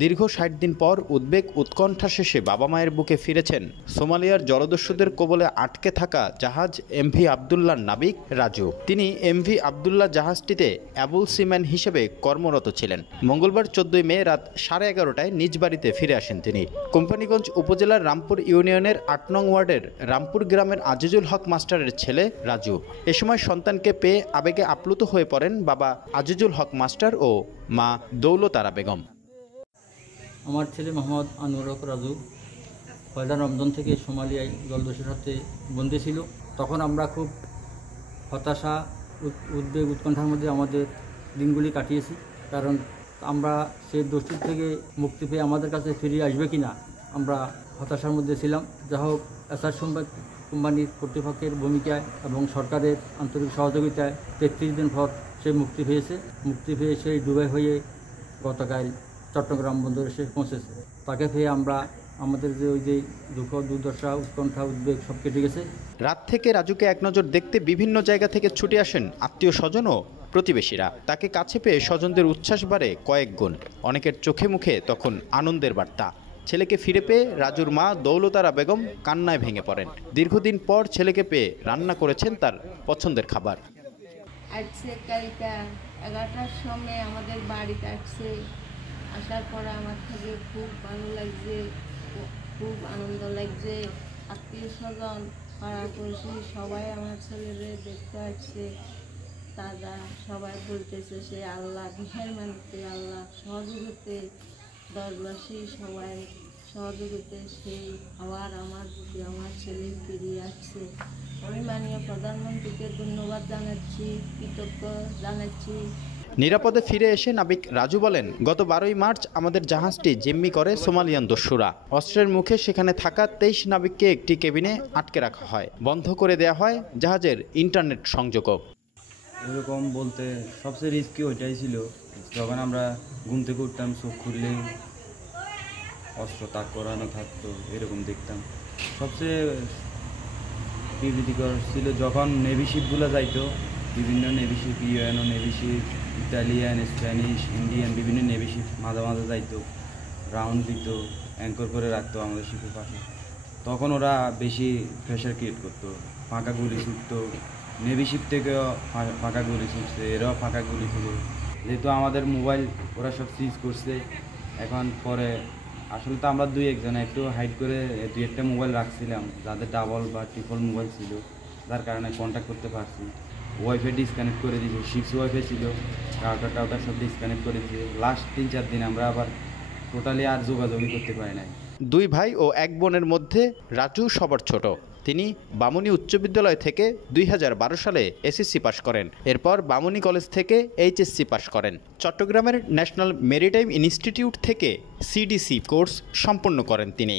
দীর্ঘ ৬০ দিন পর উদ্বেগ উৎকণ্ঠা শেষে বাবা মায়ের বুকে ফিরেছেন সোমালিয়ার জলদস্যুদের কবলে আটকে থাকা জাহাজ এমভি আবদুল্লাহর নাবিক রাজু। তিনি এমভি আবদুল্লাহ জাহাজটিতে অ্যাবুল সিম্যান হিসেবে কর্মরত ছিলেন। মঙ্গলবার ১৪ মে রাত 11:30টায় নিজ বাড়িতে ফিরে আসেন তিনি। কোম্পানীগঞ্জ উপজেলার রামপুর ইউনিয়নের ৮ নং ওয়ার্ডের রামপুর গ্রামের আজিজুল হক মাস্টারের ছেলে রাজু। এ সময় সন্তানকে পেয়ে আবেগে আপ্লুত হয়ে পড়েন বাবা আজিজুল হক মাস্টার ও মা দৌলতারা বেগম। আমার ছেলে মোহাম্মদ আনোয়ার হক রাজু পয়লা রমজান থেকে সোমালিয়ায় জলদস্যুর হাতে বন্দী ছিল। তখন আমরা খুব হতাশা, উদ্বেগ, উৎকণ্ঠার মধ্যে আমাদের দিনগুলি কাটিয়েছি। কারণ আমরা সেই দস্যুর থেকে মুক্তি পেয়ে আমাদের কাছে ফিরে আসবে কি না আমরা হতাশার মধ্যে ছিলাম। যা হোক, এসআর কোম্পানির কর্তৃপক্ষের ভূমিকায় এবং সরকারের আন্তরিক সহযোগিতায় ৩৩ দিন পর সে মুক্তি পেয়েছে। মুক্তি পেয়ে সেই ডুবে হয়ে গতকাল চট্টগ্রাম বন্দরে এসে পৌঁছেছে। তাকে পেয়ে আমরা আমাদের যে দুঃখ, দুর্দশা, উৎকণ্ঠা, উদ্বেগ সব কেটে গেছে। রাত থেকে রাজুকে এক নজর দেখতে বিভিন্ন জায়গা থেকে ছুটে আসেন আত্মীয় স্বজন ও প্রতিবেশীরা। তাকে কাছে পেয়ে স্বজনদের উচ্ছ্বাস বাড়ে কয়েক গুণ। অনেকের চোখে মুখে তখন আনন্দের বার্তা। ছেলেকে ফিরে পেয়ে রাজুর মা দৌলতারা বেগম কান্নায় ভেঙে পড়েন। দীর্ঘদিন পর ছেলেকে পেয়ে রান্না করেছেন তার পছন্দের খাবার। আজকে কালটা 11টার সময় আমাদের বাড়িতে আসছে। আসার পরে আমার থেকে খুব ভালো লাগছে, খুব আনন্দ লাগছে। আত্মীয় স্বজন, পাড়া পড়শি সবাই আমার ছেলেরে দেখতে আসছে। তারা সবাই বলতেছে সে আল্লাহ বিহার মানতে, আল্লাহ সহযোগিতে, দশবাসী সবাই সহযোগিতে সেই আবার আমার বুকে আমার ছেলে ফিরিয়ে আসছে। আমি মাননীয় প্রধানমন্ত্রীকে ধন্যবাদ জানাচ্ছি, কৃতজ্ঞ জানাচ্ছি। নিরাপদে ফিরে এসে নাবিক রাজু বলেন, গত 12ই মার্চ আমাদের জাহাজটি জিম্মি করে সোমালিয়ান দস্যুরা। অস্ত্রের মুখে সেখানে থাকা 23 নাবিককে একটি কেবিনে আটকে রাখা হয়। বন্ধ করে দেয়া হয় জাহাজের ইন্টারনেট সংযোগও। এরকম বলতে সবচেয়ে রিস্কি ওইটাই ছিল। যখন আমরা ঘুম থেকে উঠতাম, চোখ খুললেই অস্ত্র তাক করানো থাকতো, এরকম দেখতাম। সবচেয়ে বিব্রতিকর ছিল যখন নেভি শিপগুলো যাইতো, বিভিন্ন navy sheep, UNO navy sheep, Italian, Spanish, Indian বিভিন্ন নেভি শিপ মাঝে মাঝে যাইতো, রাউন্ড দিত, অ্যাঙ্কর করে রাখতো আমাদের শিপের পাশে। তখন ওরা বেশি প্রেশার ক্রিয়েট করতো, ফাঁকা গুলি ছুটতো। নেভি শিপ থেকেও ফাঁকা গুলি ছুটছে, এরাও ফাঁকা গুলি ছুটে। যেহেতু আমাদের মোবাইল ওরা সব সিজ করছে, এখন পরে আসলে তো আমরা 2-1 একটু হাইড করে 2-1টা মোবাইল রাখছিলাম, যাদের ডাবল বা ট্রিপল মোবাইল ছিল, যার কারণে কন্ট্যাক্ট করতে পারছি। ওয়াইফাই ডিসকানেক্ট করে দিয়েছে, 6 ওয়াইফাই ছিল, রাউটার সব ডিসকানেক্ট করে দিয়েছে। লাস্ট 3-4 দিন আমরা আবার টোটালি আর যোগাযোগই করতে পারি নাই। 2 ভাই ও 1 বোনের মধ্যে রাজু সবার ছোট। তিনি বামুনী উচ্চ বিদ্যালয় থেকে 2012 সালে এসএসসি পাশ করেন। এরপর বামুনী কলেজ থেকে এইচএসসি পাশ করেন। চট্টগ্রামের ন্যাশনাল মেরিটাইম ইনস্টিটিউট থেকে সিডিসি কোর্স সম্পন্ন করেন তিনি।